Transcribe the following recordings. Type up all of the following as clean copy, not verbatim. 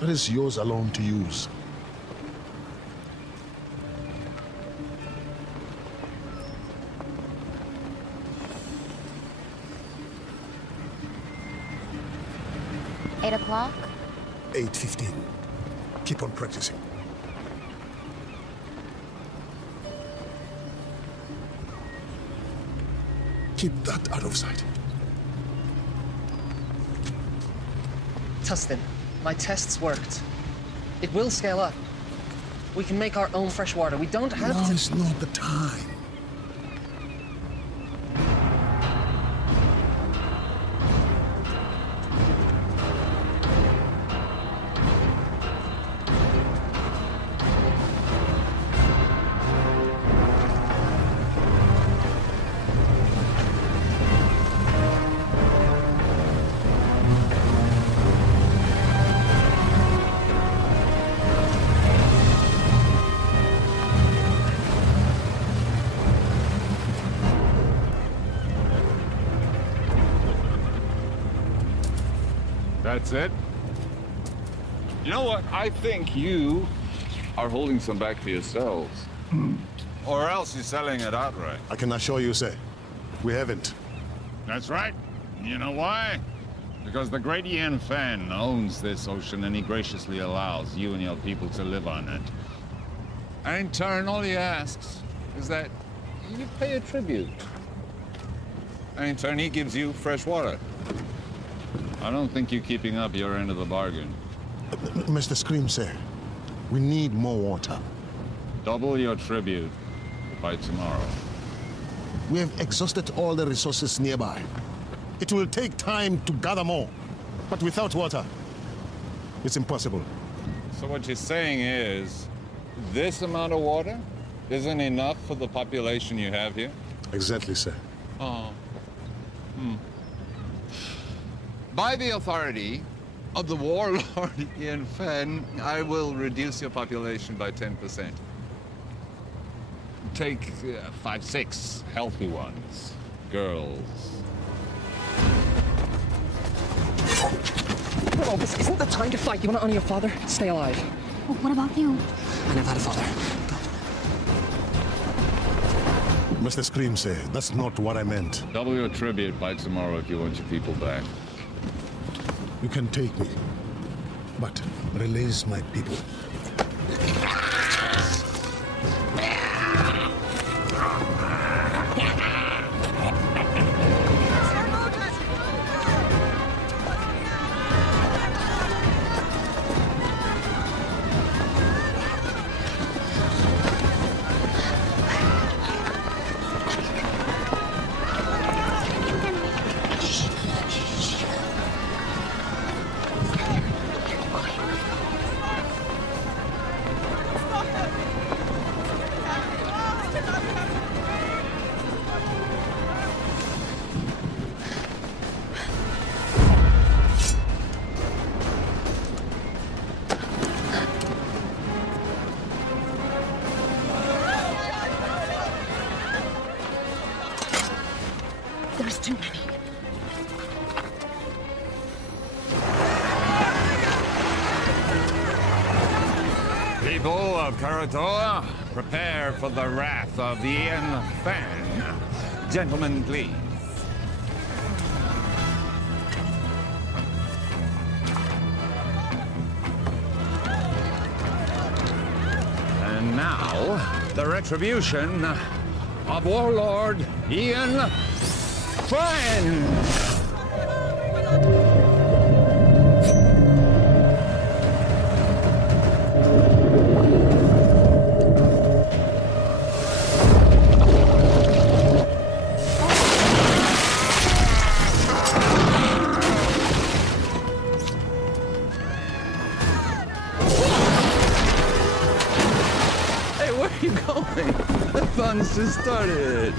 That is yours alone to use. $8. 8:15. Keep on practicing. Keep that out of sight. Tustin, my tests worked. It will scale up. We can make our own fresh water. We don't have to... Now's not the time. That's it? You know what? I think you are holding some back for yourselves. Or else you're selling it outright. I can assure you, sir, we haven't. That's right. You know why? Because the great Ian Fan owns this ocean and he graciously allows you and your people to live on it. And in turn, all he asks is that you pay a tribute. And in turn, he gives you fresh water. I don't think you're keeping up your end of the bargain. Mr. Scream, sir, we need more water. Double your tribute by tomorrow. We have exhausted all the resources nearby. It will take time to gather more, but without water, it's impossible. So what you're saying is, this amount of water isn't enough for the population you have here? Exactly, sir. Oh. By the authority of the warlord Ian Fenn, I will reduce your population by 10%. Take 5, 6 healthy ones. Girls. No, this isn't the time to fight. You want to honor your father? Stay alive. Well, what about you? I never had a father. Mr. Scream, sir, that's not what I meant. Double your tribute by tomorrow if you want your people back. You can take me, but release my people. There's too many. People of Karatoa, prepare for the wrath of Ian Fan. Gentlemen, please. And now, the retribution of Warlord Ian Fan! Hey, where are you going? The fun's just started.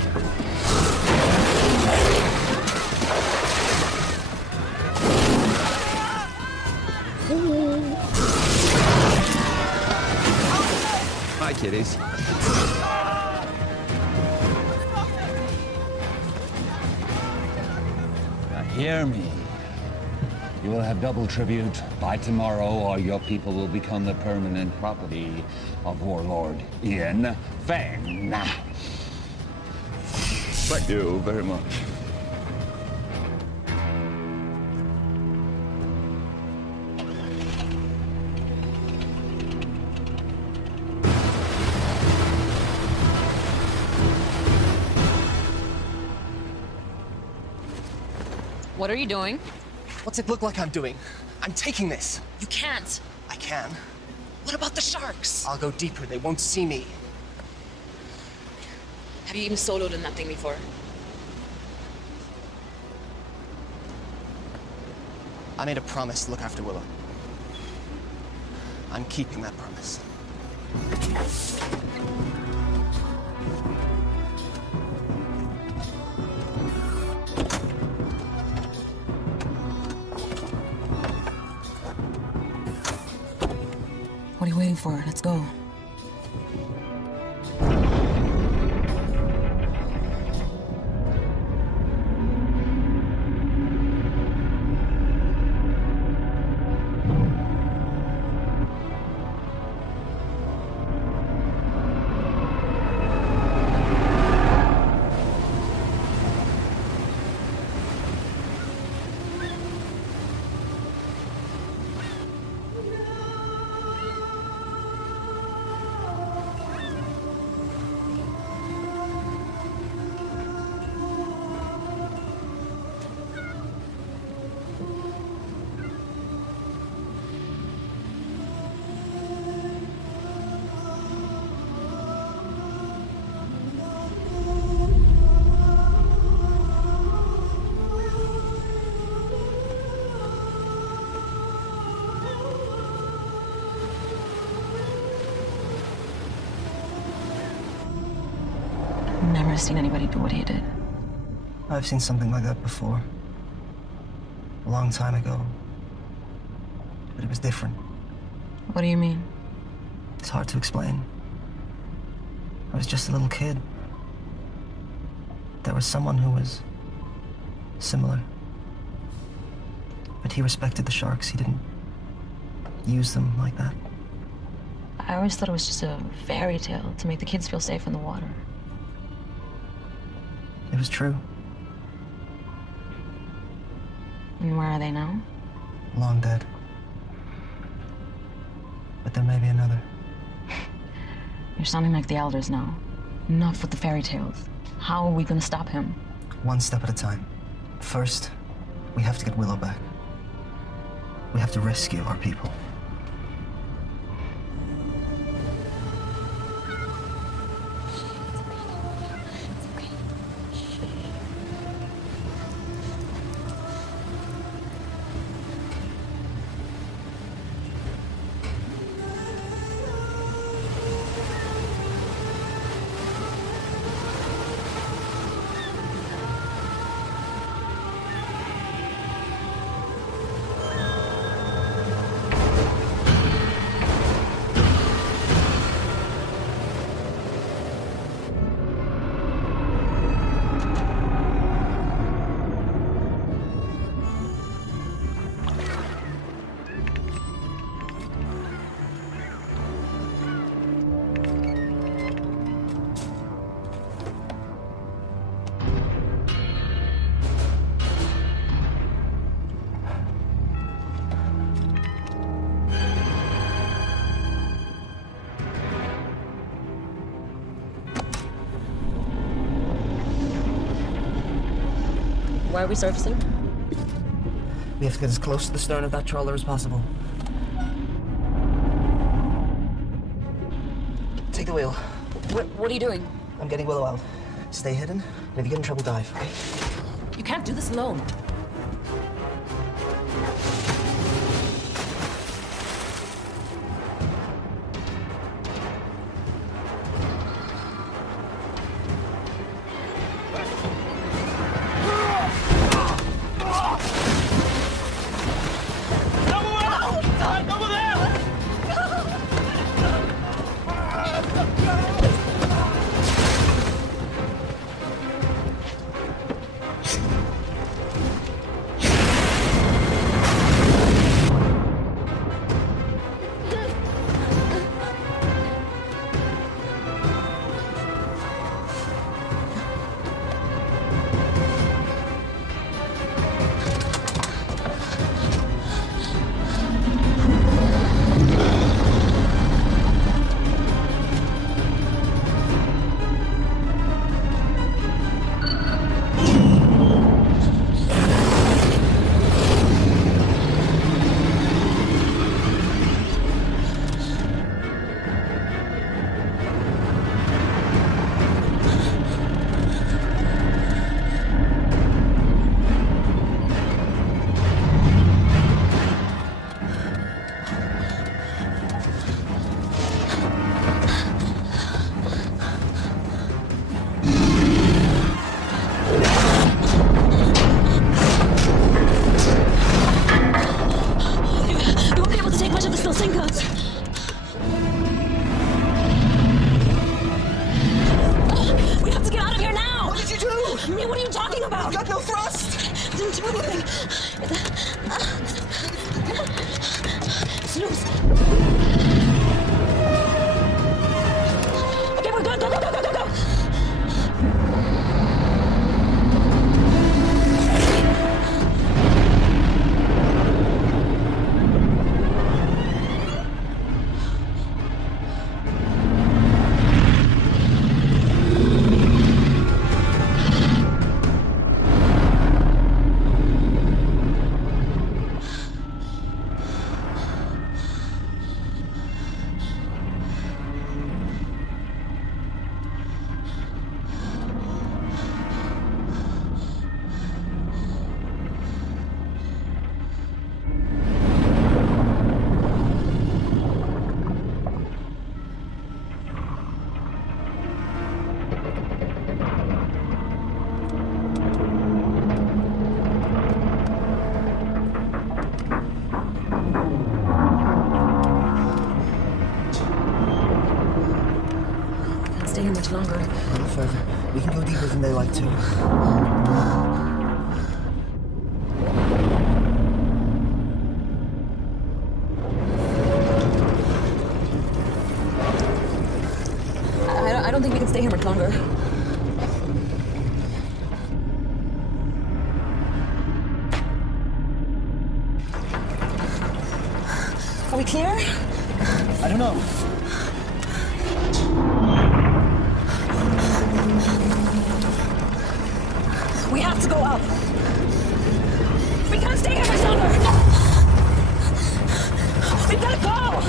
Hi, kiddies. Now hear me. You will have double tribute by tomorrow, or your people will become the permanent property of Warlord Ian Fang. Thank you very much. What are you doing? What's it look like I'm doing? I'm taking this. You can't. I can. What about the sharks? I'll go deeper. They won't see me. Have you even soloed in that thing before? I made a promise to look after Willow. I'm keeping that promise. What are you waiting for? Let's go. Never seen anybody do what he did. I've seen something like that before. A long time ago. But it was different. What do you mean? It's hard to explain. I was just a little kid. There was someone who was similar. But he respected the sharks. He didn't use them like that. I always thought it was just a fairy tale to make the kids feel safe in the water. It was true. And where are they now? Long dead. But there may be another. You're sounding like the elders now. Enough with the fairy tales. How are we gonna stop him? One step at a time. First, we have to get Willow back. We have to rescue our people. Why are we surfacing? We have to get as close to the stern of that trawler as possible. Take the wheel. What are you doing? I'm getting Willow out. Stay hidden, and if you get in trouble, dive, okay? You can't do this alone. much longer. A little further. We can go deeper than they like to. I don't think we can stay here much longer. Are we clear? I don't know. We have to go up. We can't stay here much longer. We gotta go.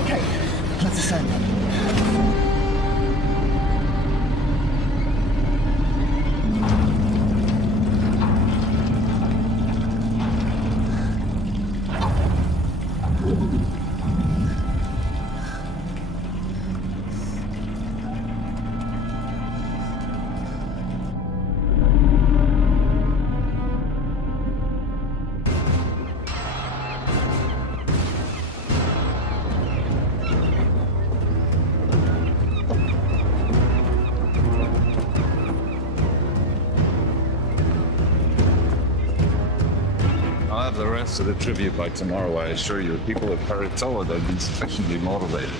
Okay, let's ascend. I'll have the rest of the tribute by tomorrow, I assure you. People at Paratoa, they've been sufficiently motivated.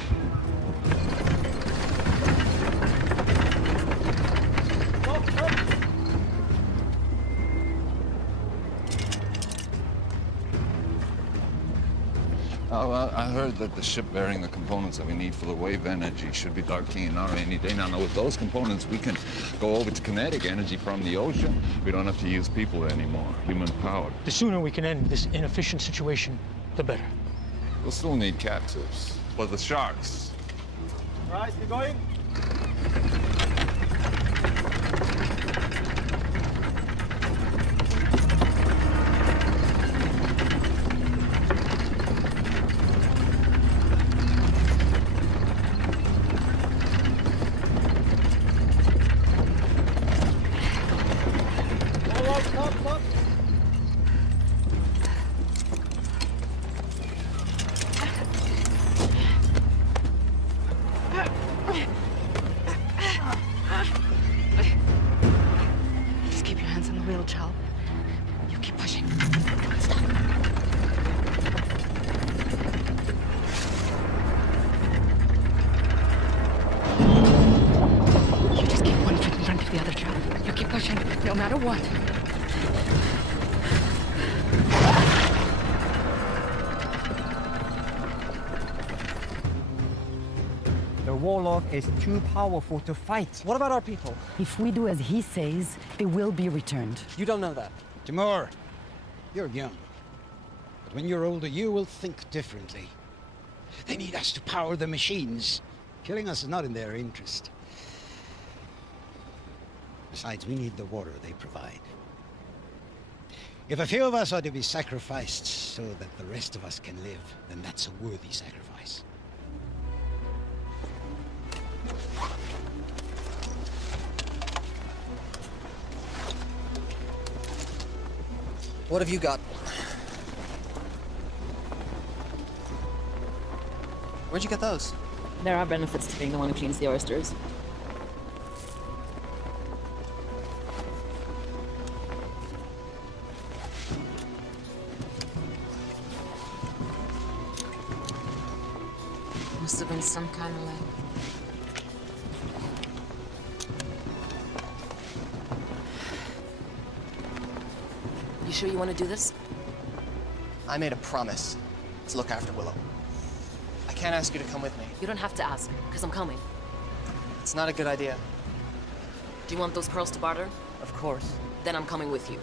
Oh, I heard that the ship bearing the components that we need for the wave energy should be docking in Nara any day now. Now, with those components, we can go over to kinetic energy from the ocean. We don't have to use people anymore, human power. The sooner we can end this inefficient situation, the better. We'll still need cat tips. For the sharks. Right, we're going. Stop. Just keep your hands on the wheel, child. You keep pushing. Don't stop. You just keep one foot in front of the other, child. You keep pushing, no matter what. The warlock is too powerful to fight. What about our people? If we do as he says, they will be returned. You don't know that. Timur, you're young. But when you're older, you will think differently. They need us to power the machines. Killing us is not in their interest. Besides, we need the water they provide. If a few of us are to be sacrificed so that the rest of us can live, then that's a worthy sacrifice. What have you got? Where'd you get those? There are benefits to being the one who cleans the oysters. Must have been some kind of like... You sure you want to do this? I made a promise to look after Willow. I can't ask you to come with me. You don't have to ask, because I'm coming. It's not a good idea. Do you want those pearls to barter? Of course. Then I'm coming with you.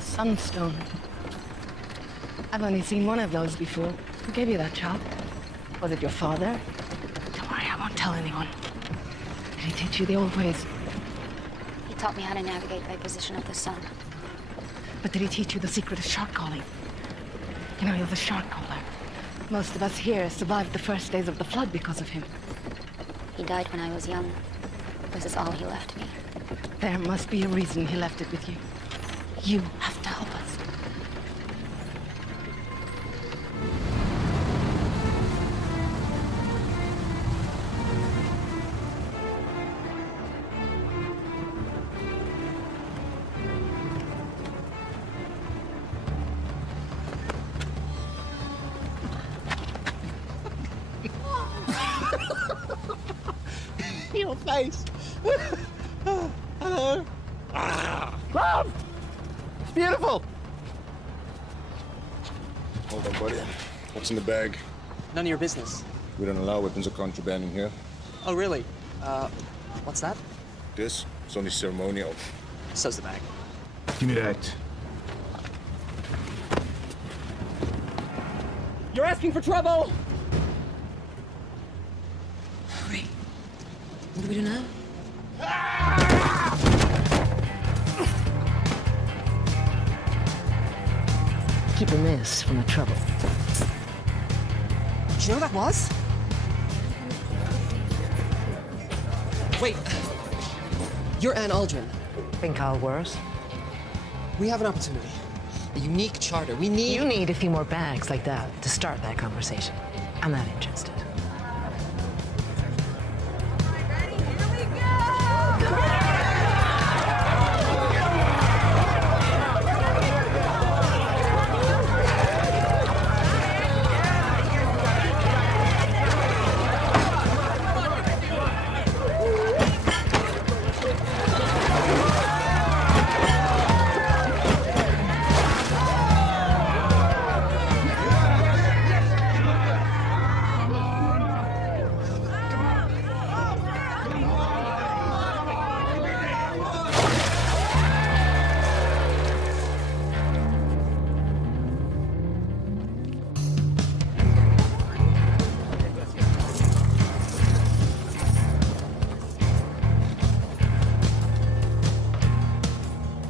Sunstone. I've only seen one of those before. Who gave you that, child? Was it your father? Don't worry, I won't tell anyone. Did he teach you the old ways? He taught me how to navigate by position of the sun. But did he teach you the secret of shark calling? You know, he was a shark caller. Most of us here survived the first days of the flood because of him. He died when I was young. This is all he left me. There must be a reason he left it with you. You have to help us. Your face. Hello. Love! It's beautiful. Hold on, buddy. What's in the bag? None of your business. We don't allow weapons of contraband in here. Oh, really? What's that? This is only ceremonial. So's the bag. Give me that. You're asking for trouble! Hurry. What do we do now? Keep a miss from the trouble. Did you know what that was? Wait. You're Anne Aldrin. Think I'll worse? We have an opportunity. A unique charter. We need... You need a few more bags like that to start that conversation. I'm not interested.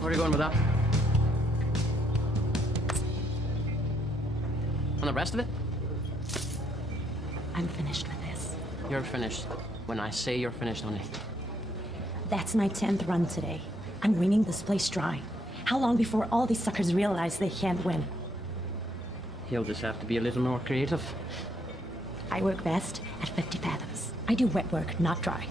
Where are you going with that? And the rest of it? I'm finished with this. You're finished. When I say you're finished, honey. That's my 10th run today. I'm wringing this place dry. How long before all these suckers realize they can't win? He'll just have to be a little more creative. I work best at 50 fathoms. I do wet work, not dry.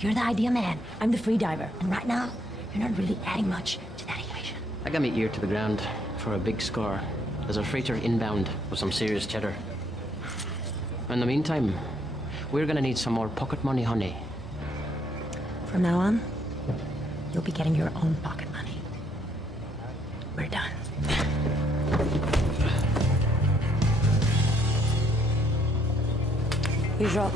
You're the idea man. I'm the free diver. And right now, you're not really adding much to that equation. I got my ear to the ground for a big score. There's a freighter inbound with some serious cheddar. In the meantime, we're gonna need some more pocket money, honey. From now on, you'll be getting your own pocket money. We're done. Usual.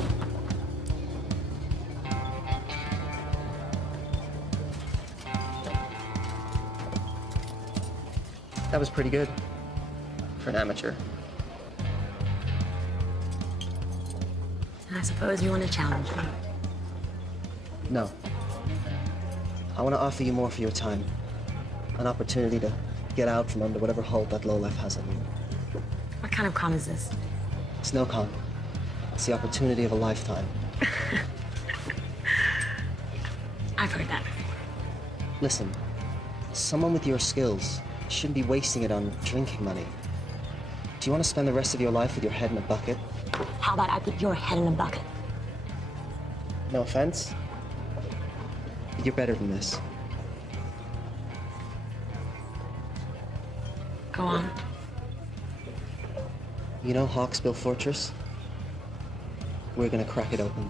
That was pretty good. For an amateur. I suppose you want to challenge me. No. I want to offer you more for your time. An opportunity to get out from under whatever hold that lowlife has on you. What kind of con is this? It's no con. It's the opportunity of a lifetime. I've heard that before. Listen, someone with your skills shouldn't be wasting it on drinking money. Do you want to spend the rest of your life with your head in a bucket? How about I put your head in a bucket? No offense, but you're better than this. Go on. You know Hawksbill Fortress? We're gonna crack it open.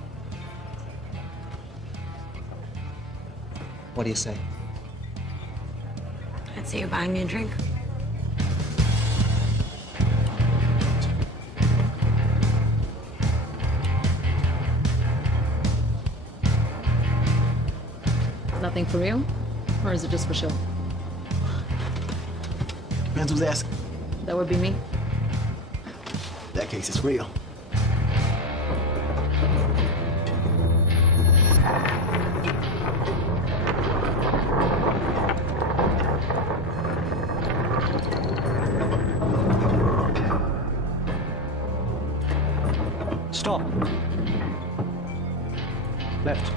What do you say? I'd say you're buying me a drink. Nothing for real? Or is it just for show? Depends who's asking. That would be me. In that case, it's real. Left.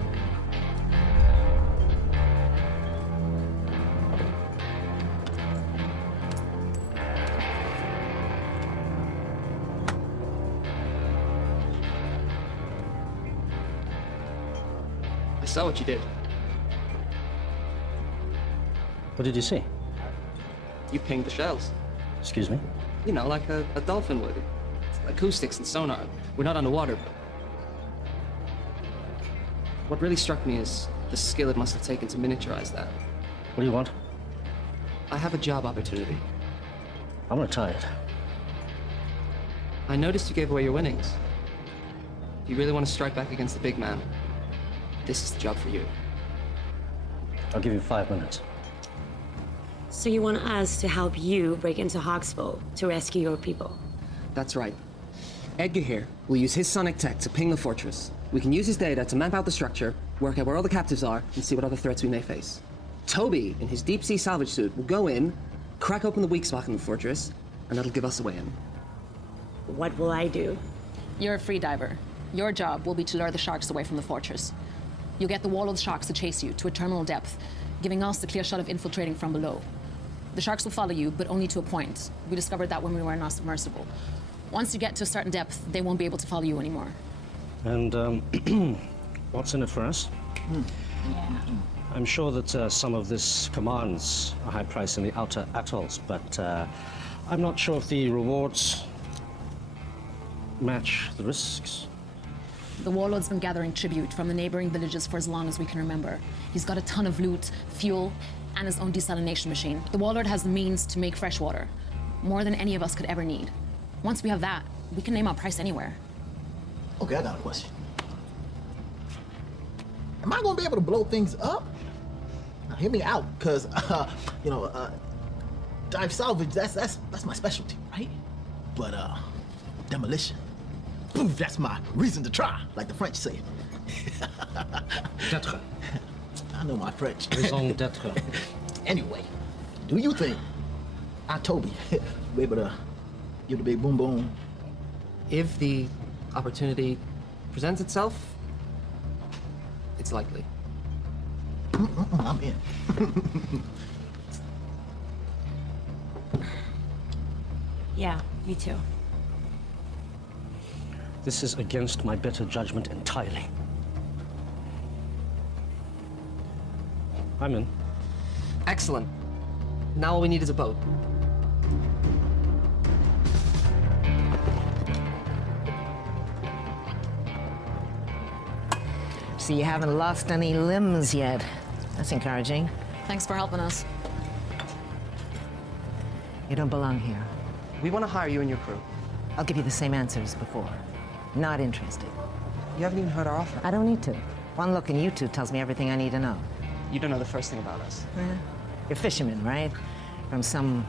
I saw what you did. What did you see? You pinged the shells. Excuse me? You know, like a dolphin would. Acoustics and sonar. We're not underwater, but... What really struck me is the skill it must have taken to miniaturize that. What do you want? I have a job opportunity. I'm retired. I noticed you gave away your winnings. If you really want to strike back against the big man, this is the job for you. I'll give you 5 minutes. So you want us to help you break into Hawksville to rescue your people? That's right. Edgar here will use his sonic tech to ping the fortress. We can use his data to map out the structure, work out where all the captives are, and see what other threats we may face. Toby, in his deep-sea salvage suit, will go in, crack open the weak spot in the fortress, and that'll give us a way in. What will I do? You're a free diver. Your job will be to lure the sharks away from the fortress. You'll get the wall-load sharks to chase you to a terminal depth, giving us the clear shot of infiltrating from below. The sharks will follow you, but only to a point. We discovered that when we were in our submersible. Once you get to a certain depth, they won't be able to follow you anymore. And, what's in it for us? Yeah. I'm sure that some of this commands a high price in the outer atolls, but I'm not sure if the rewards match the risks. The warlord's been gathering tribute from the neighboring villages for as long as we can remember. He's got a ton of loot, fuel, and his own desalination machine. The warlord has the means to make fresh water, more than any of us could ever need. Once we have that, we can name our price anywhere. Okay, I got a question. Am I gonna be able to blow things up? Now, hear me out, cause dive salvage, that's my specialty, right? But demolition, poof, that's my reason to try, like the French say. D'être. I know my French. Raison d'être. Anyway, do you think Toby will be able to give the big boom boom? If the opportunity presents itself, it's likely. I'm in. Yeah, me too. This is against my better judgment entirely. I'm in. Excellent. Now all we need is a boat. So you haven't lost any limbs yet. That's encouraging. Thanks for helping us. You don't belong here. We want to hire you and your crew. I'll give you the same answer as before. Not interested. You haven't even heard our offer. I don't need to. One look in you two tells me everything I need to know. You don't know the first thing about us. You're fishermen, right? From some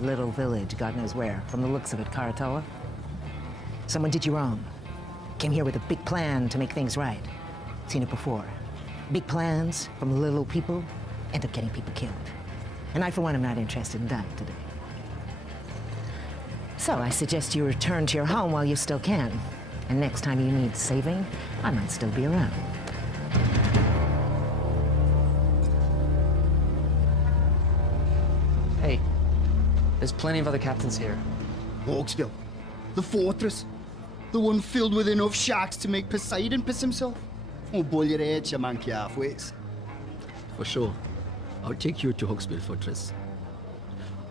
little village, God knows where. From the looks of it, Karatoa. Someone did you wrong. Came here with a big plan to make things right. Seen it before. Big plans from little people end up getting people killed. And I, for one, am not interested in dying today. So I suggest you return to your home while you still can. And next time you need saving, I might still be around. Hey, there's plenty of other captains here. Hawksville, the fortress, the one filled with enough sharks to make Poseidon piss himself. Oh, boil your head, you monkey halfways. For sure. I'll take you to Hawksville Fortress.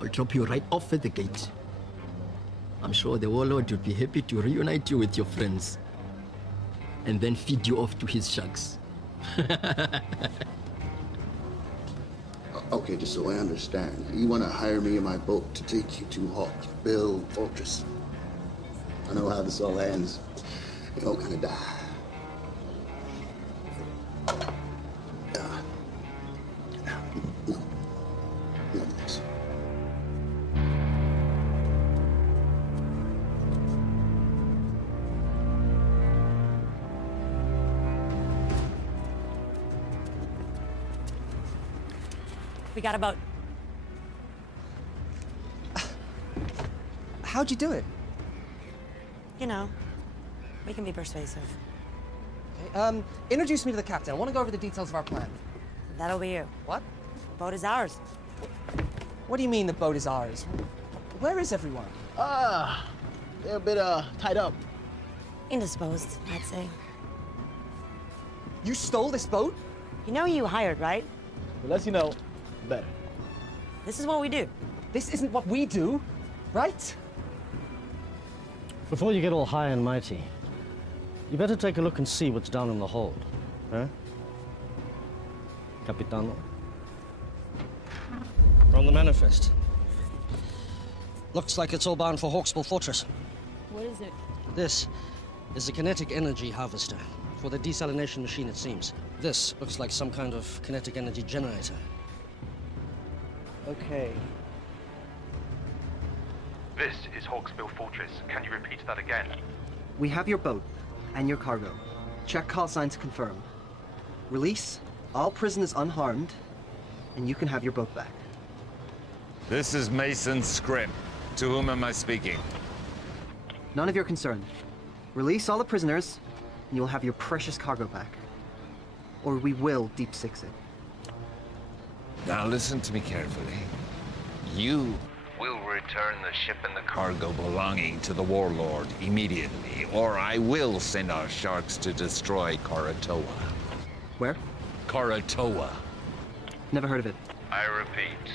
I'll drop you right off at the gate. I'm sure the warlord would be happy to reunite you with your friends. And then feed you off to his sharks. Okay, just so I understand, you want to hire me in my boat to take you to Hawksville Fortress. I know how this all ends. You're all gonna die. No, thanks. We got a boat. How'd you do it? You know, We can be persuasive. Okay, introduce me to the captain. I want to go over the details of our plan. That'll be you. What? The boat is ours. What do you mean the boat is ours? Where is everyone? They're a bit, tied up. Indisposed, I'd say. You stole this boat? You know you hired, right? The less you know, the better. This is what we do. This isn't what we do, right? Before you get all high and mighty, you better take a look and see what's down in the hold. Huh? Capitano? From the manifest. Looks like it's all bound for Hawksbill Fortress. What is it? This is a kinetic energy harvester. For the desalination machine, it seems. This looks like some kind of kinetic energy generator. Okay. This is Hawksbill Fortress. Can you repeat that again? We have your boat and your cargo. Check call sign to confirm. Release all prisoners unharmed, and you can have your boat back. This is Mason Scrimm. To whom am I speaking? None of your concern. Release all the prisoners, and you'll have your precious cargo back. Or we will deep six it. Now listen to me carefully. You will return the ship and the cargo belonging to the warlord immediately, or I will send our sharks to destroy Karatoa. Where? Karatoa. Never heard of it. I repeat.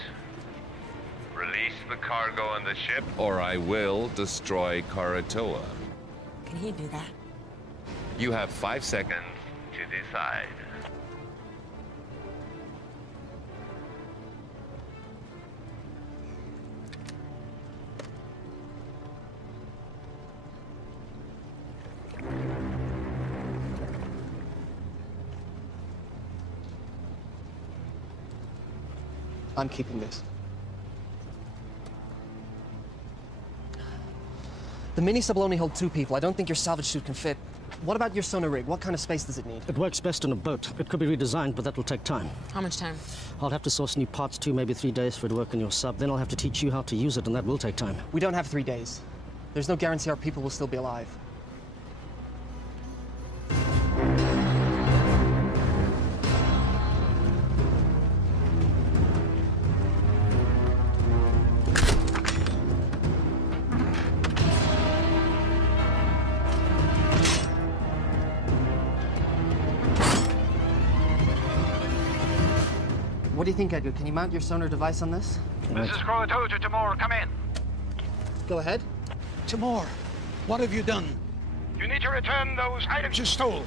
Release the cargo and the ship. Or I will destroy Karatoa. Can he do that? You have 5 seconds To decide. I'm keeping this. The mini-sub will only hold 2 people. I don't think your salvage suit can fit. What about your sonar rig? What kind of space does it need? It works best on a boat. It could be redesigned, but that will take time. How much time? I'll have to source new parts, 2, maybe 3 days for it to work on your sub. Then I'll have to teach you how to use it, and that will take time. We don't have 3 days. There's no guarantee our people will still be alive. What do you think, Edgar? Can you mount your sonar device on this? This is Croatoa to Timor. Come in. Go ahead. Timor, what have you done? You need to return those items you stole.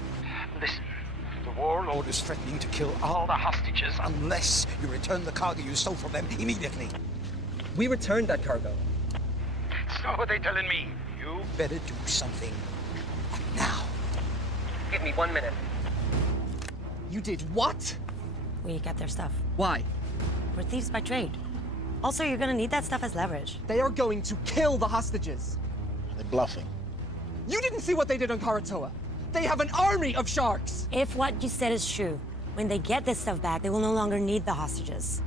Listen, the warlord is threatening to kill all the hostages unless you return the cargo you stole from them immediately. We returned that cargo. That's not what they're telling me. You better do something now. Give me 1 minute. You did what? We get their stuff. Why? We're thieves by trade. Also, you're gonna need that stuff as leverage. They are going to kill the hostages. They're bluffing. You didn't see what they did on Karatoa. They have an army of sharks. If what you said is true, when they get this stuff back, they will no longer need the hostages.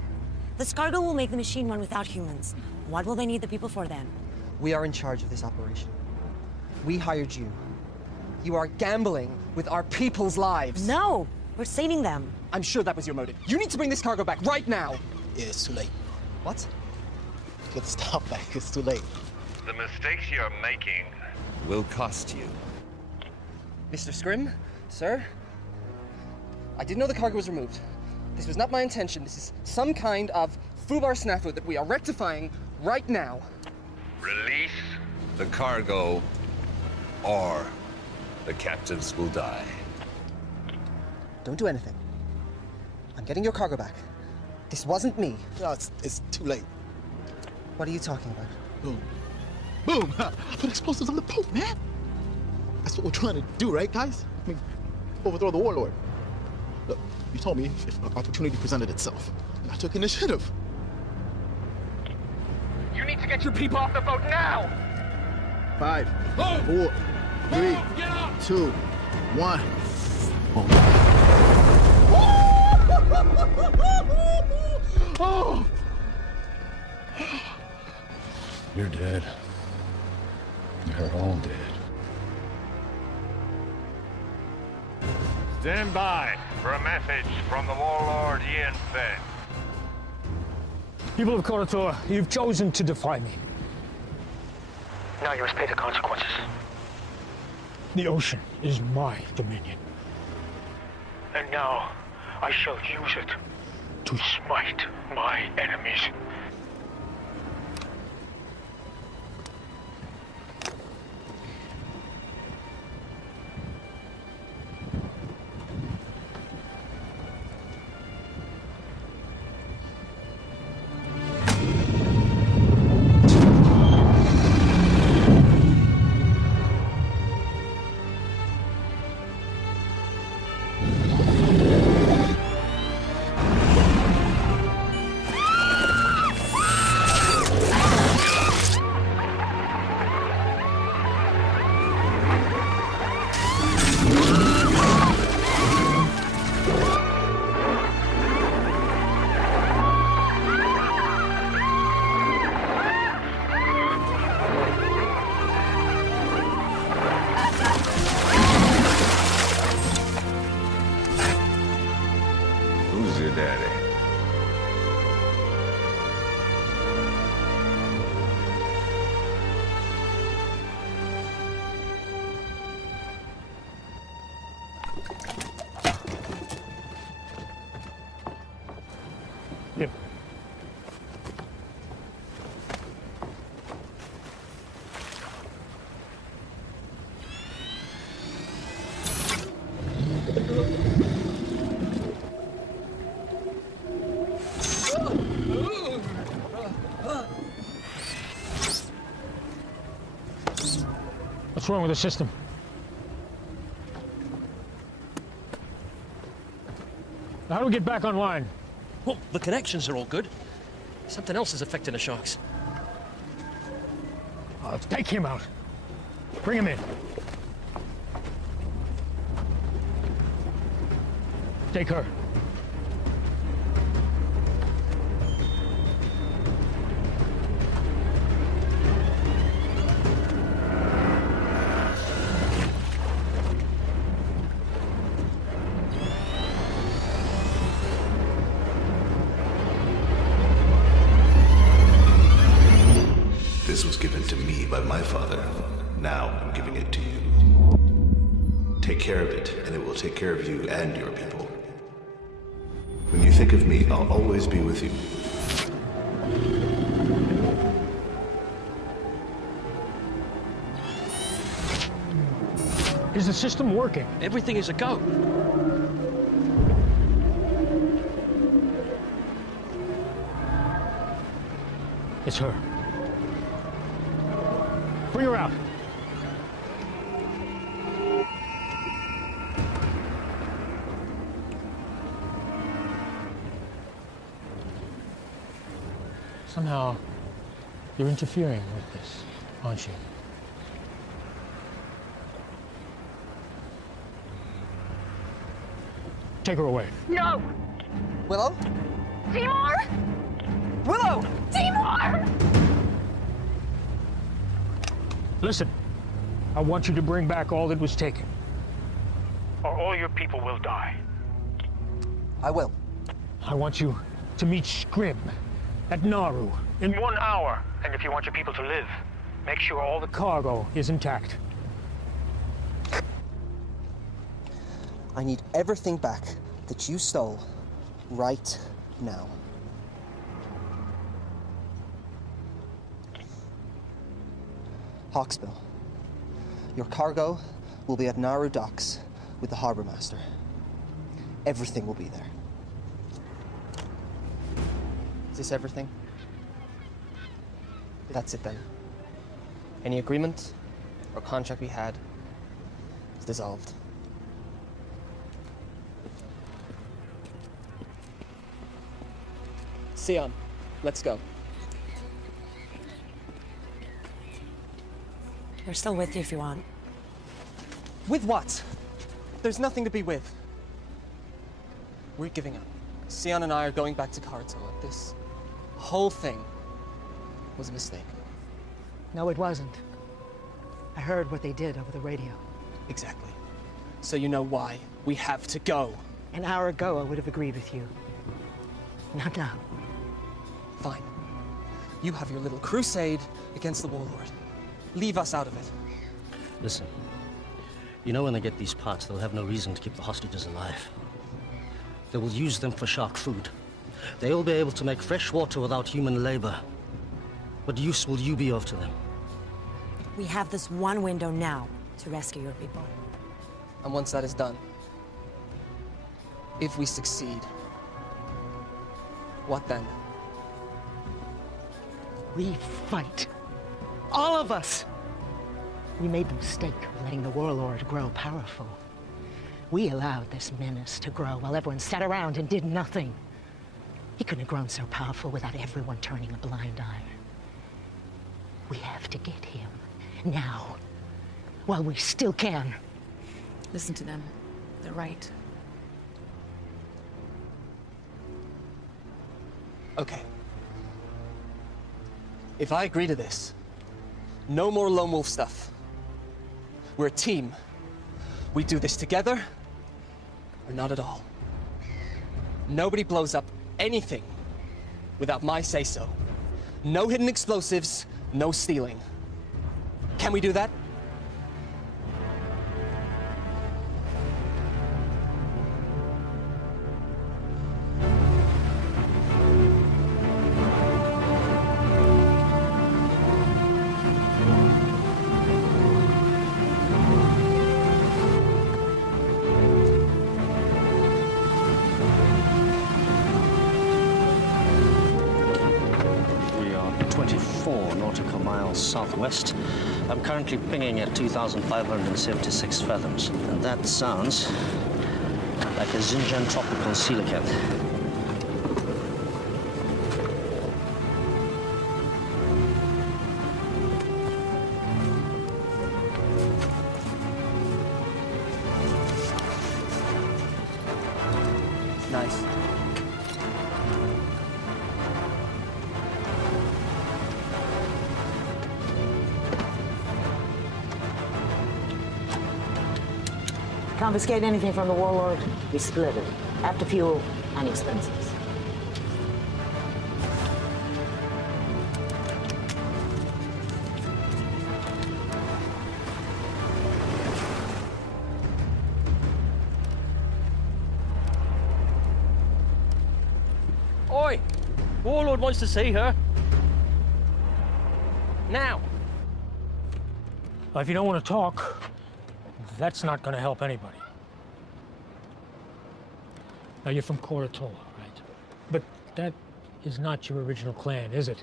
This cargo will make the machine run without humans. What will they need the people for then? We are in charge of this operation. We hired you. You are gambling with our people's lives. No! We're saving them. I'm sure that was your motive. You need to bring this cargo back right now. Yeah, it's too late. What? Get the stuff back. It's too late. The mistakes you're making will cost you. Mr. Scrimm, sir, I didn't know the cargo was removed. This was not my intention. This is some kind of foobar snafu that we are rectifying right now. Release the cargo, or the captives will die. Don't do anything. I'm getting your cargo back. This wasn't me. No, it's too late. What are you talking about? Boom. Boom! Put explosives on the boat, man! That's what we're trying to do, right, guys? I mean, overthrow the warlord. Look, you told me if an opportunity presented itself, and I took initiative. You need to get your people off the boat now! 5, 4, 3, 2, 1. Oh! You're dead. You're all dead. Stand by for a message from the warlord Ian Fenn. People of Karator, you've chosen to defy me. Now you must pay the consequences. The ocean is my dominion. And now I shall use it to smite my enemies. Who's your daddy? Yep. What's wrong with the system? How do we get back online? Well, the connections are all good. Something else is affecting the sharks. Let's take him out. Bring him in. Take her. This was given to me by my father. Now I'm giving it to you. Take care of it, and it will take care of you and your people. When you think of me, I'll always be with you. Is the system working? Everything is a go. It's her. Bring her out. Somehow, you're interfering with this, aren't you? Take her away. No! Willow? Timur! Willow! Timur! Listen, I want you to bring back all that was taken. Or all your people will die. I will. I want you to meet Scrim at Nauru in 1 hour. And if you want your people to live, make sure all the cargo is intact. I need everything back that you stole right now. Hawksbill, your cargo will be at Nauru docks with the harbor master. Everything will be there. Is this everything? That's it then. Any agreement or contract we had is dissolved. Sion, let's go. We're still with you if you want. With what? There's nothing to be with. We're giving up. Sion and I are going back to Karatoa. This whole thing was a mistake. No, it wasn't. I heard what they did over the radio. Exactly. So you know why we have to go. An hour ago, I would have agreed with you. Not now. Fine. You have your little crusade against the warlord. Leave us out of it. Listen, you know when they get these parts, they'll have no reason to keep the hostages alive. They will use them for shark food. They'll be able to make fresh water without human labor. What use will you be of to them? We have this one window now to rescue your people. And once that is done, if we succeed, what then? We fight. All of us! We made the mistake of letting the warlord grow powerful. We allowed this menace to grow while everyone sat around and did nothing. He couldn't have grown so powerful without everyone turning a blind eye. We have to get him now, while we still can. Listen to them. They're right. Okay. If I agree to this, no more lone wolf stuff. We're a team. We do this together, or not at all. Nobody blows up anything without my say-so. No hidden explosives, no stealing. Can we do that? We are 24 nautical miles southwest. I'm currently pinging at 2,576 fathoms. And that sounds like a Xinjiang tropical coelacanth. Nice. Confiscate anything from the warlord, we split it. After fuel and expenses. Oi! Warlord wants to see her. Now! Well, if you don't want to talk, that's not going to help anybody. Now, you're from Koratola, right? But that is not your original clan, is it?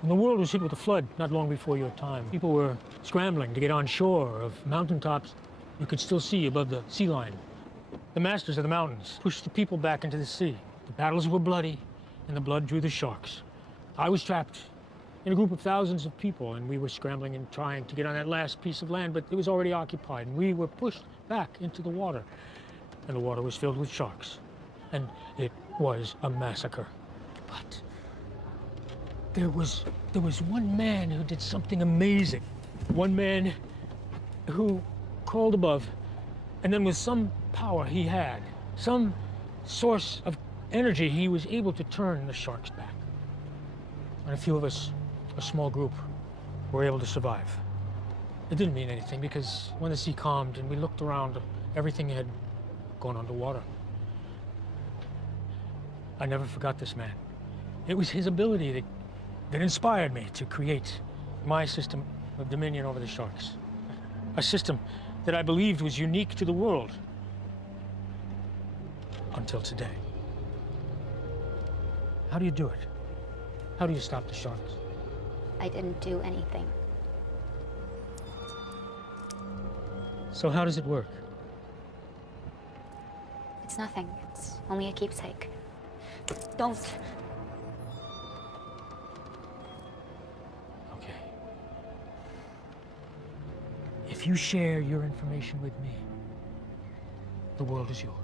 When the world was hit with a flood not long before your time, people were scrambling to get on shore of mountaintops you could still see above the sea line. The masters of the mountains pushed the people back into the sea. The battles were bloody, and the blood drew the sharks. I was trapped in a group of thousands of people, and we were scrambling and trying to get on that last piece of land, but it was already occupied, and we were pushed back into the water. And the water was filled with sharks. And it was a massacre. But there was one man who did something amazing. One man who crawled above, and then with some power he had, some source of energy, he was able to turn the sharks back. And a few of us, a small group, were able to survive. It didn't mean anything because when the sea calmed and we looked around, everything had gone underwater. I never forgot this man. It was his ability that inspired me to create my system of dominion over the sharks. A system that I believed was unique to the world. Until today. How do you do it? How do you stop the sharks? I didn't do anything. So how does it work? It's nothing. It's only a keepsake. Don't. Okay. If you share your information with me, the world is yours.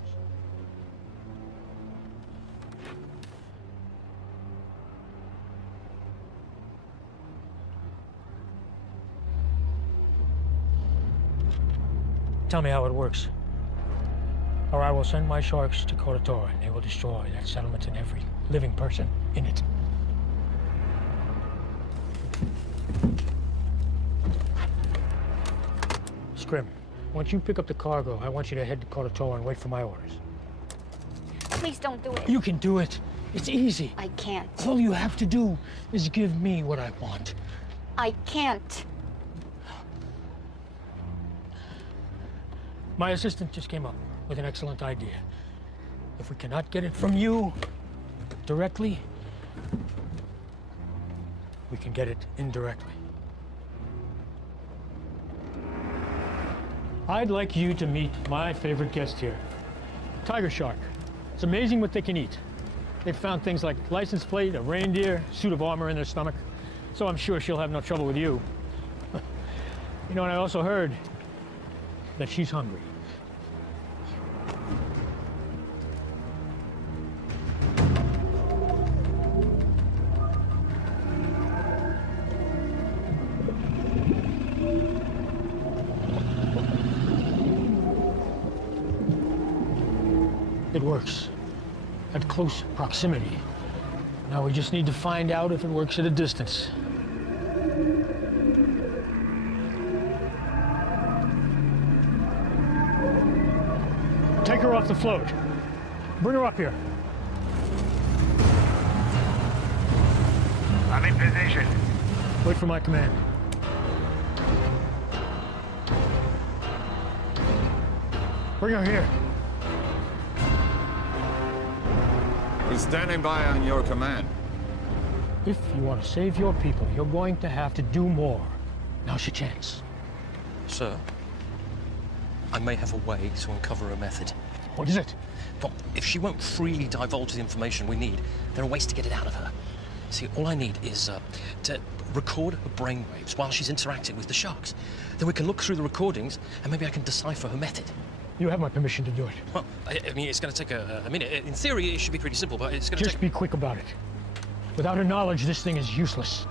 Tell me how it works. Or I will send my sharks to Korator, and they will destroy that settlement and every living person in it. Scrim, once you pick up the cargo, I want you to head to Korator and wait for my orders. Please don't do it. You can do it. It's easy. I can't. All you have to do is give me what I want. I can't. My assistant just came up with an excellent idea. If we cannot get it from you directly, we can get it indirectly. I'd like you to meet my favorite guest here, tiger shark. It's amazing what they can eat. They've found things like license plate, a reindeer, suit of armor in their stomach, so I'm sure she'll have no trouble with you. You know, and I also heard that she's hungry. It works at close proximity. Now we just need to find out if it works at a distance. Take her off the float. Bring her up here. I'm in position. Wait for my command. Bring her here. We're standing by on your command. If you want to save your people, you're going to have to do more. Now's your chance. Sir, I may have a way to uncover her method. What is it? Well, if she won't freely divulge the information we need, there are ways to get it out of her. See, all I need is to record her brainwaves while she's interacting with the sharks. Then we can look through the recordings, and maybe I can decipher her method. You have my permission to do it. Well, I mean, it's going to take a minute. In theory, it should be pretty simple, but it's going to Just be quick about it. Without her knowledge, this thing is useless.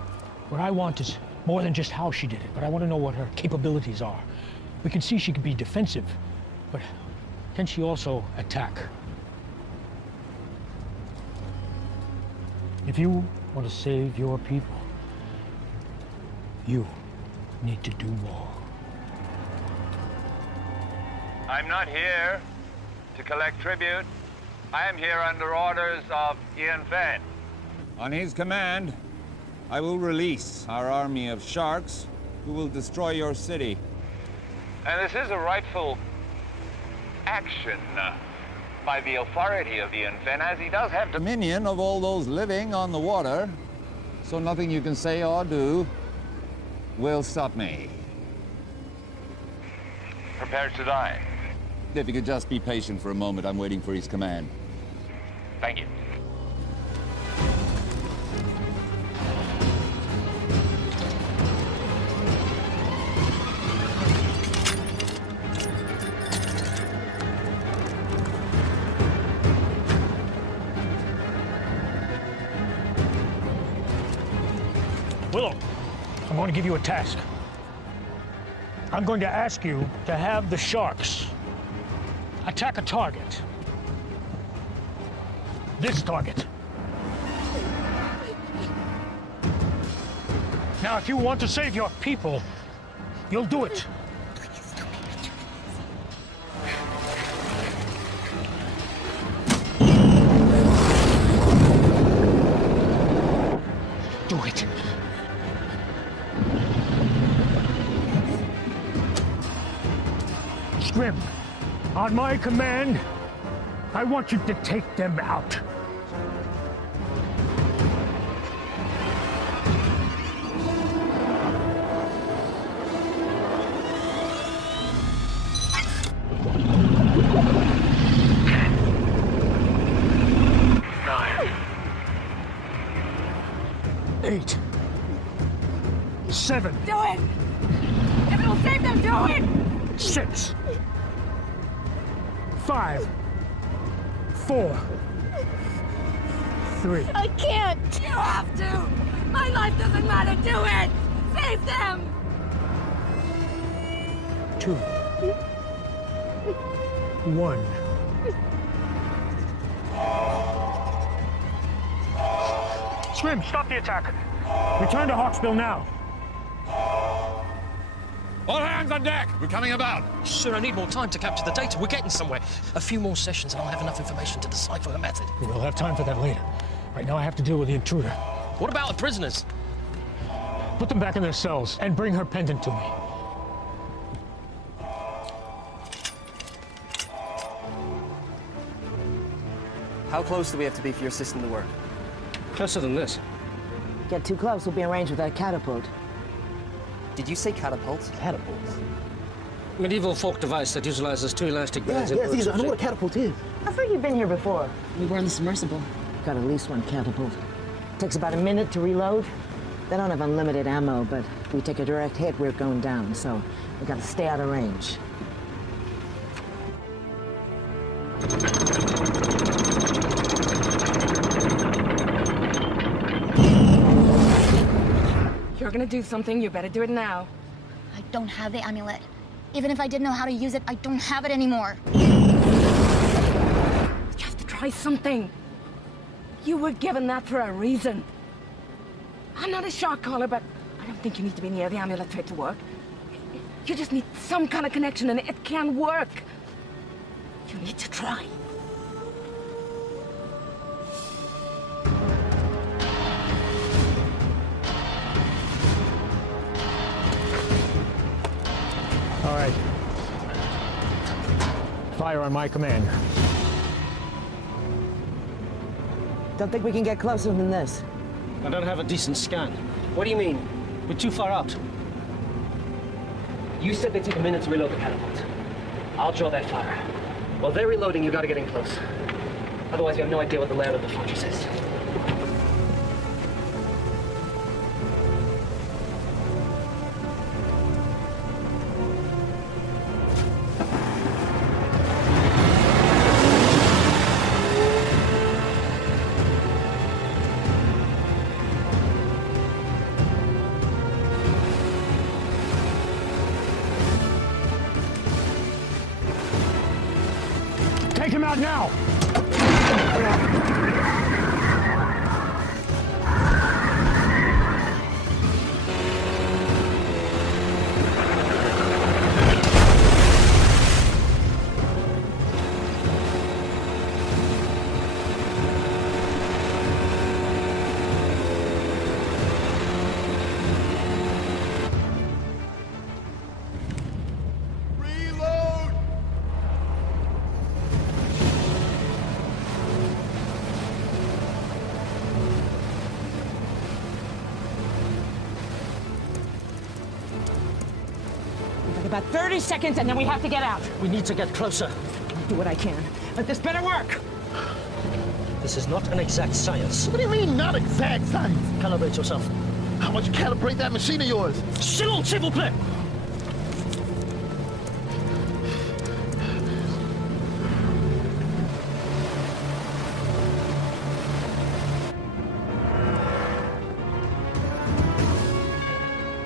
What I want is more than just how she did it, but I want to know what her capabilities are. We can see she can be defensive, but can she also attack? If you want to save your people, you need to do more. I'm not here to collect tribute. I am here under orders of Ian Fenn. On his command, I will release our army of sharks who will destroy your city. And this is a rightful action by the authority of Ian Fenn, as he does have Dominion of all those living on the water, so nothing you can say or do will stop me. prepared to die. If you could just be patient for a moment, I'm waiting for his command. Thank you. Willow, I'm going to give you a task. I'm going to ask you to have the sharks attack a target. This target. Now, if you want to save your people, you'll do it. Do it. Scrim, on my command, I want you to take them out. Eight. 7. Do it! If it'll save them, do it! 6. 5. 4. 3. I can't! You have to! My life doesn't matter! Do it! Save them! 2. 1. Scrim, stop the attack. Return to Hawksbill now. All hands on deck! We're coming about. Sir, I need more time to capture the data. We're getting somewhere. A few more sessions and I'll have enough information to decipher her method. We'll have time for that later. Right now I have to deal with the intruder. What about the prisoners? Put them back in their cells and bring her pendant to me. How close do we have to be for your system to work? Closer than this. Get too close, we'll be in range with that catapult. Did you say catapult? Catapult. Medieval folk device that utilizes 2 elastic bands. Yes, I know what a catapult is. I thought you'd been here before. We were in the submersible. Got at least 1 catapult. Takes about a minute to reload. They don't have unlimited ammo, but if we take a direct hit, we're going down, so we gotta stay out of range. You're gonna do something, you better do it now. I don't have the amulet. Even if I did know how to use it, I don't have it anymore. You have to try something. You were given that for a reason. I'm not a shot caller, but I don't think you need to be near the amulet for it to work. You just need some kind of connection and it can work. You need to try. All right. Fire on my command. Don't think we can get closer than this. I don't have a decent scan. What do you mean? We're too far out. You said they take a minute to reload the catapult. I'll draw that fire. While they're reloading, you gotta get in close. Otherwise, you have no idea what the layout of the fortress is. Take him out now! About 30 seconds and then we have to get out. We need to get closer. I'll do what I can, but this better work. This is not an exact science. What do you mean, not exact science? Calibrate yourself. How much you calibrate that machine of yours? S'il vous plaît!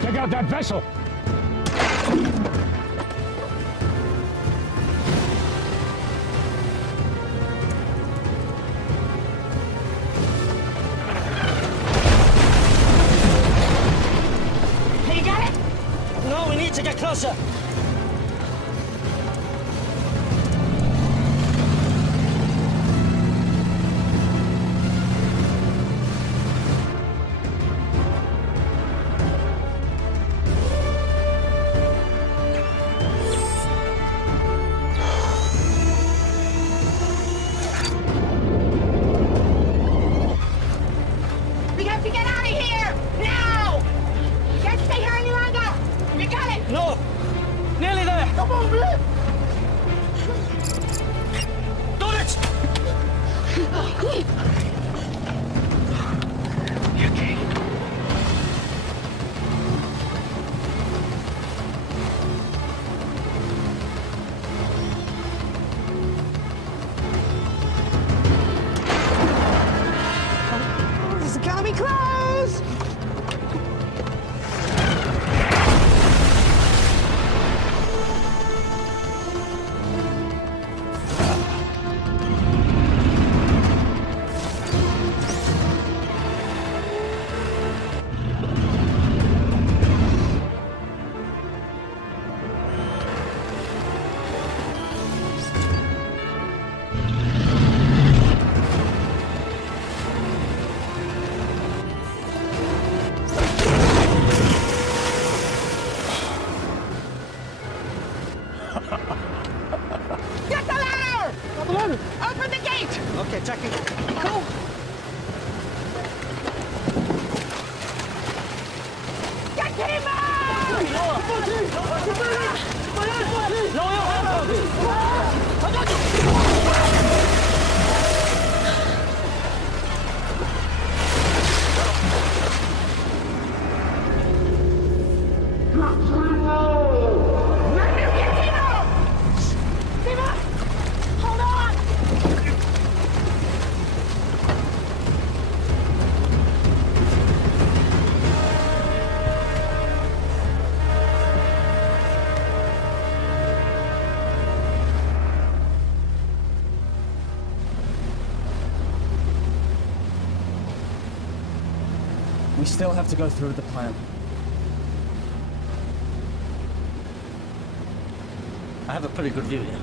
Take out that vessel! Hey, you got it? No, we need to get closer. We have to get out of here! Now! You can't stay here any longer! You got it! No! ladder! Grab the ladder! Open the gate! Okay, checking. Go! Get him Hold on! We still have to go through the plan. I have a pretty good view here.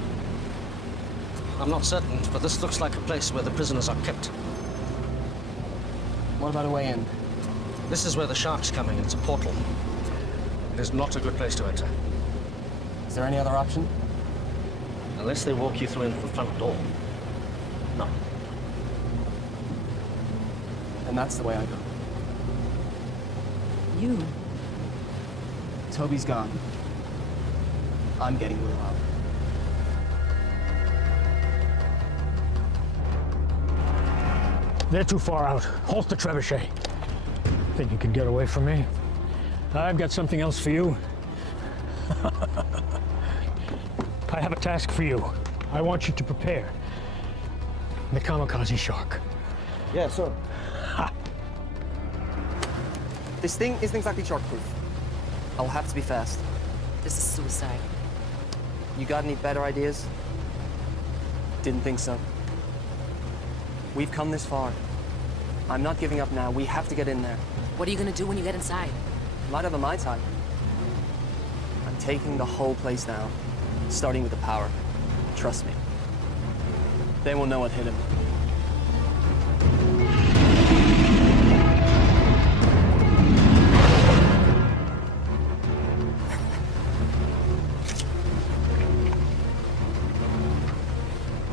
I'm not certain, but this looks like a place where the prisoners are kept. What about a way in? This is where the shark's coming. It's a portal. It is not a good place to enter. Is there any other option? Unless they walk you through into the front door. No. And that's the way I go. You? Toby's gone. I'm getting Will out. They're too far out. Halt the trebuchet. Think you can get away from me? I've got something else for you. I have a task for you. I want you to prepare the kamikaze shark. Yeah, sir. This thing isn't exactly shark-proof. I'll have to be fast. This is suicide. You got any better ideas? Didn't think so. We've come this far. I'm not giving up now. We have to get in there. What are you gonna do when you get inside? Might have a Mai Tai. I'm taking the whole place down, starting with the power. Trust me. They won't know what hit him.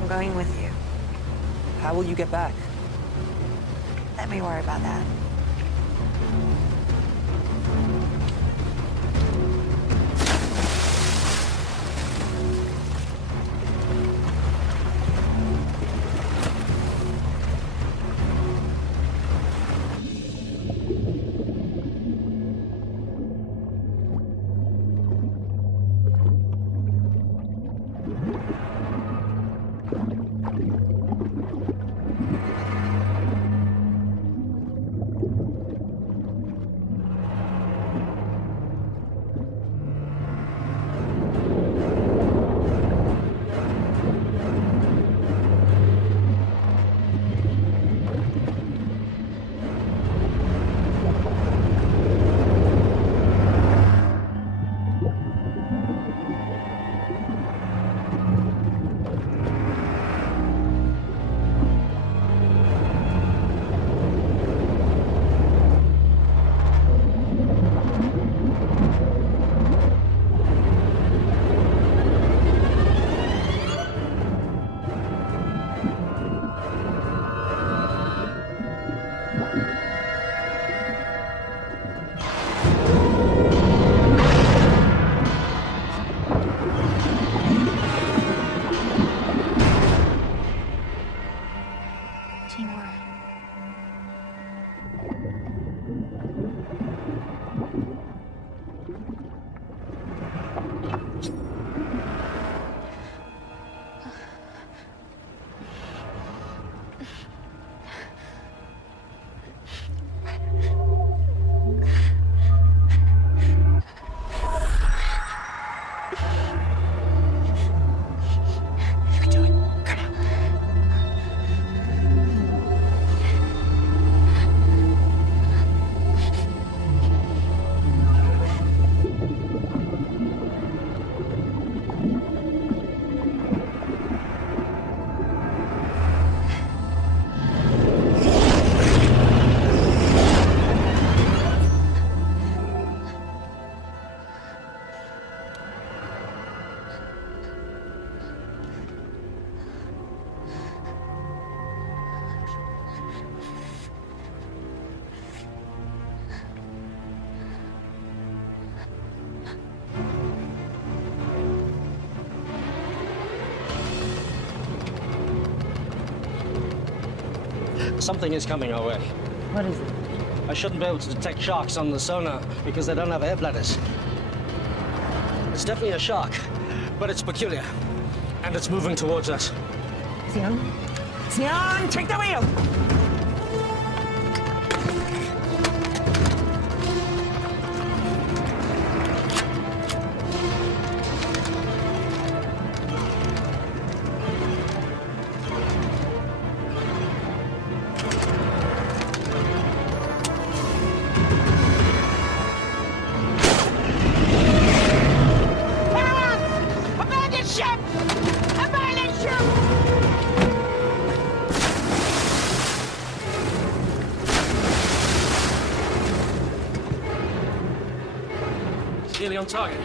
I'm going with you. How will you get back? Let me worry about that. Something is coming our way. What is it? I shouldn't be able to detect sharks on the sonar because they don't have air bladders. It's definitely a shark, but it's peculiar. And it's moving towards us. Sion? Sion, take the wheel! Nearly on target.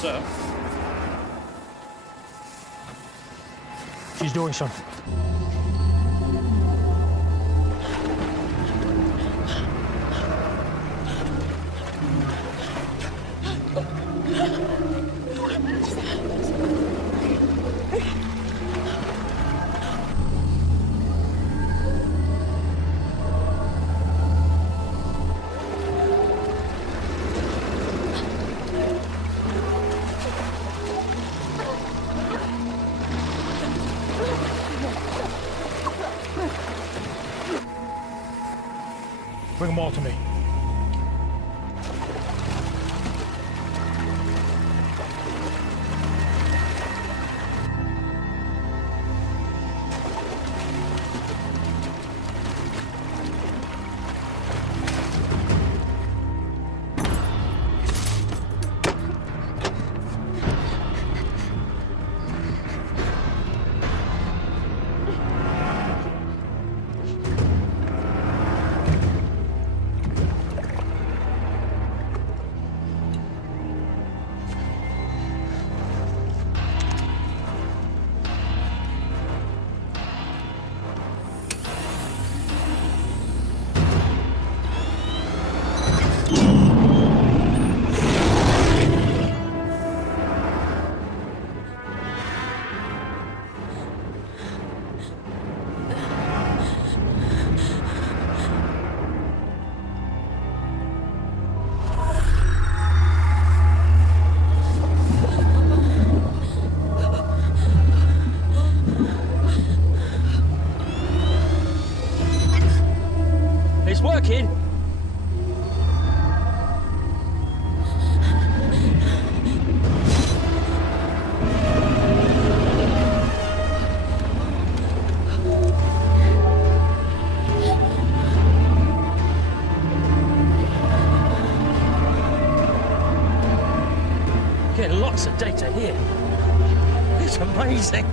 Sir? She's doing something. Bring them all to me. It's working. Getting lots of data here. It's amazing.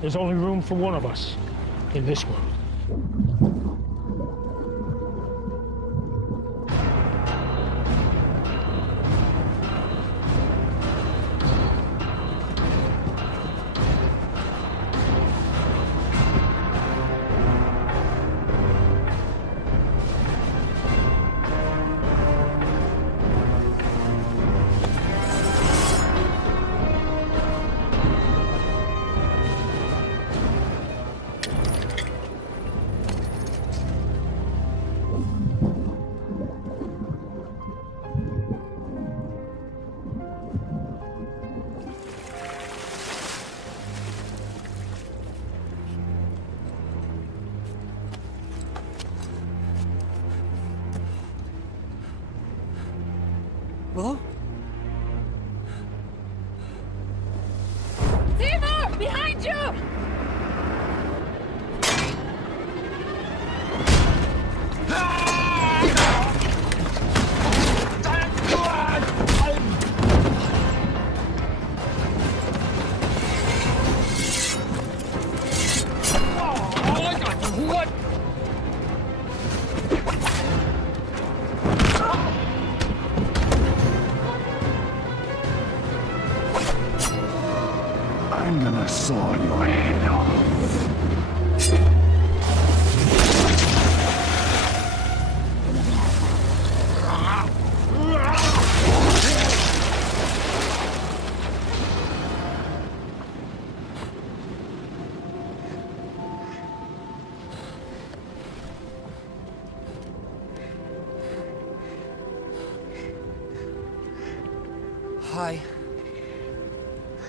There's only room for one of us in this world. Willow? Timur! Behind you! I'm gonna saw your head off. Hi.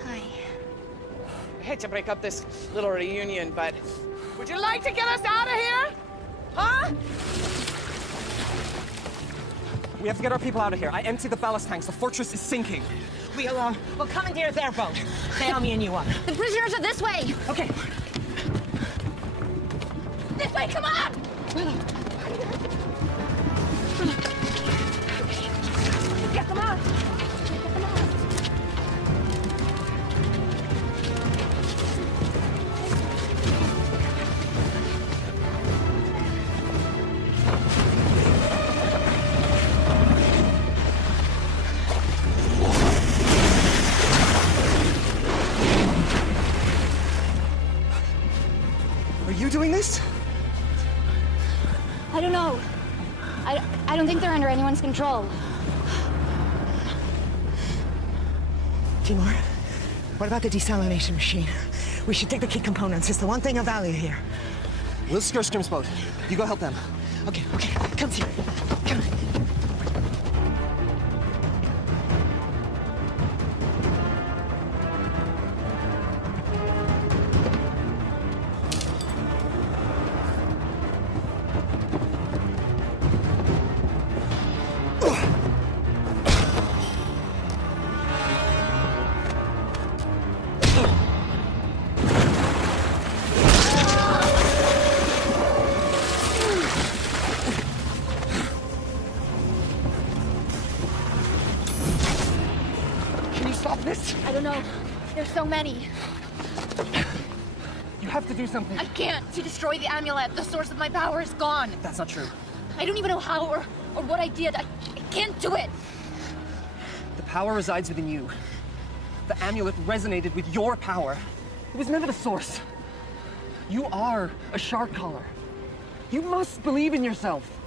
Hi. I hate to break up this little reunion, but would you like to get us out of here? Huh? We have to get our people out of here. I emptied the ballast tanks. The fortress is sinking. We'll commandeer their boat. They'll me and you up. The prisoners are this way! Okay. This way, come on! Get them out! Are you doing this? I don't know. I don't think they're under anyone's control. Timur, what about the desalination machine? We should take the key components. It's the one thing of value here. We'll secure Scrim's boat. You go help them. Okay. Come here. Come on. I don't know. There's so many. You have to do something. I can't. To destroy the amulet, the source of my power is gone. That's not true. I don't even know how or what I did. I can't do it. The power resides within you. The amulet resonated with your power. It was never the source. You are a shark collar. You must believe in yourself.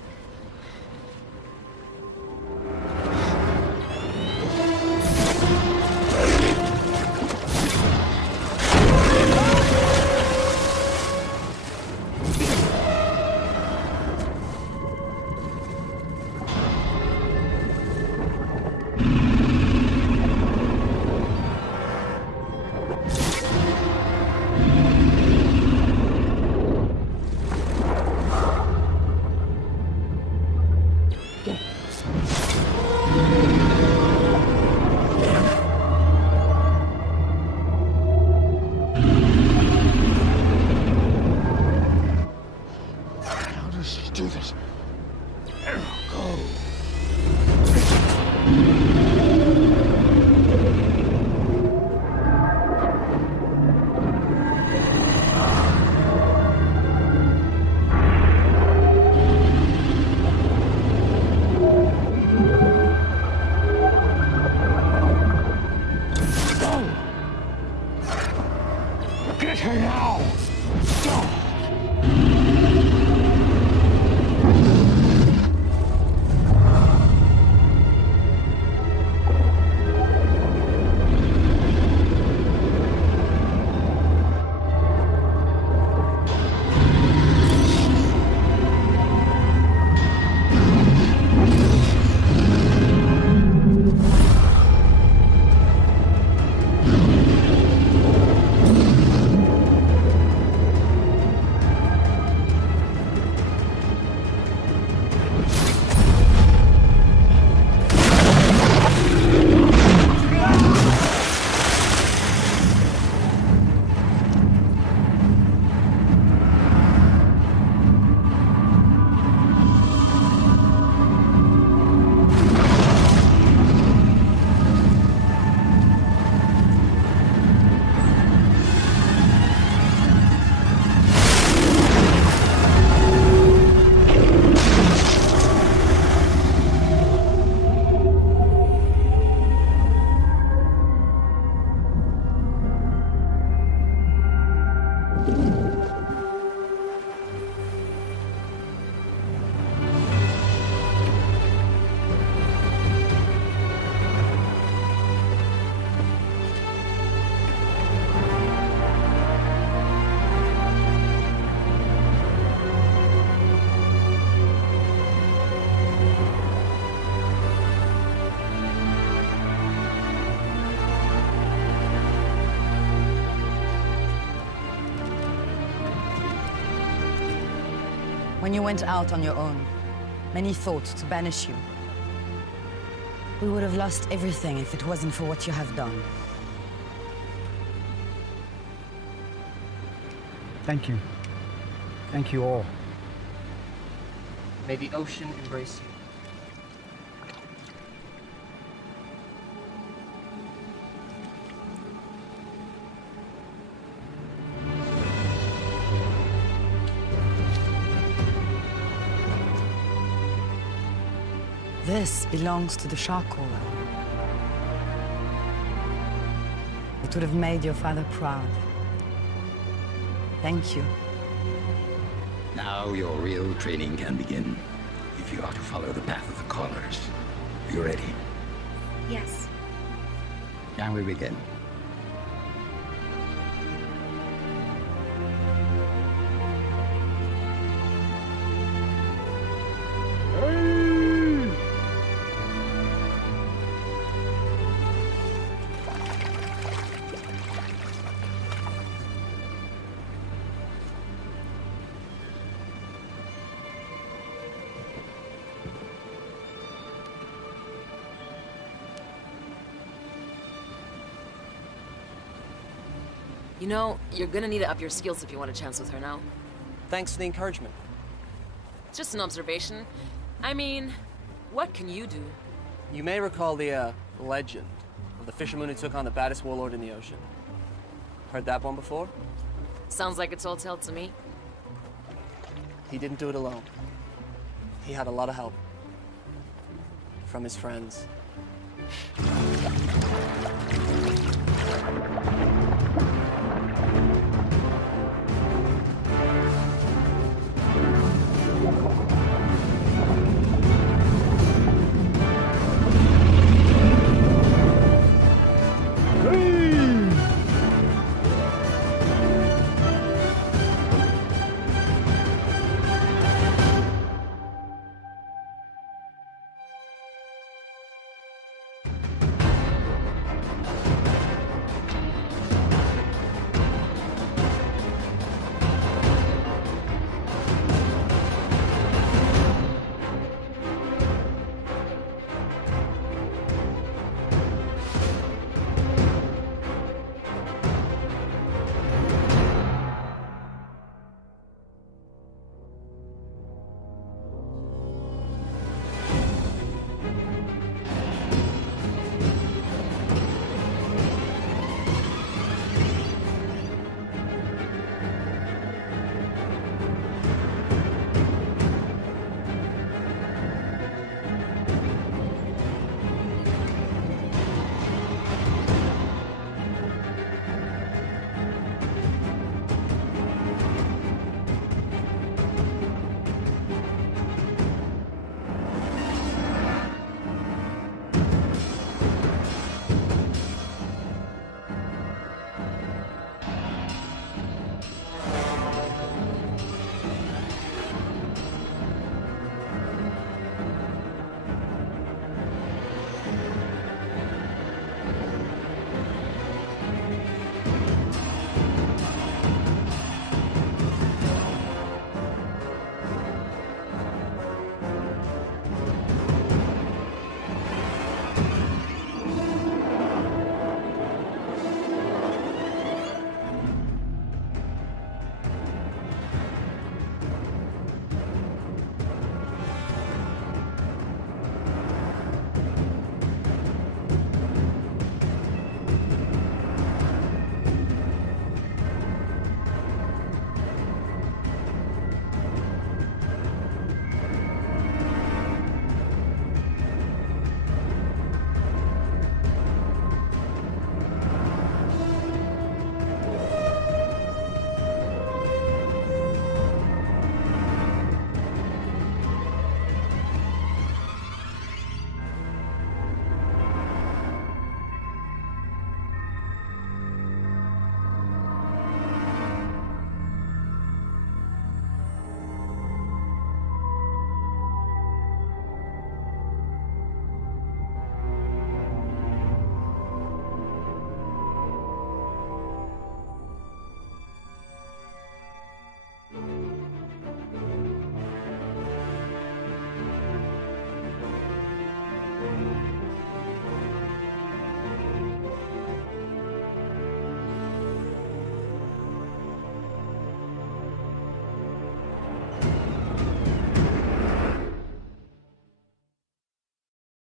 Get her now! When you went out on your own, many thought to banish you. We would have lost everything if it wasn't for what you have done. Thank you. Thank you all. May the ocean embrace you. This belongs to the shark caller. It would have made your father proud. Thank you. Now your real training can begin. If you are to follow the path of the callers. Are you ready? Yes. Now we begin. You know, you're gonna need to up your skills if you want a chance with her now. Thanks for the encouragement. It's just an observation. I mean, what can you do? You may recall the legend of the fisherman who took on the baddest warlord in the ocean. Heard that one before? Sounds like it's all told to me. He didn't do it alone. He had a lot of help from his friends.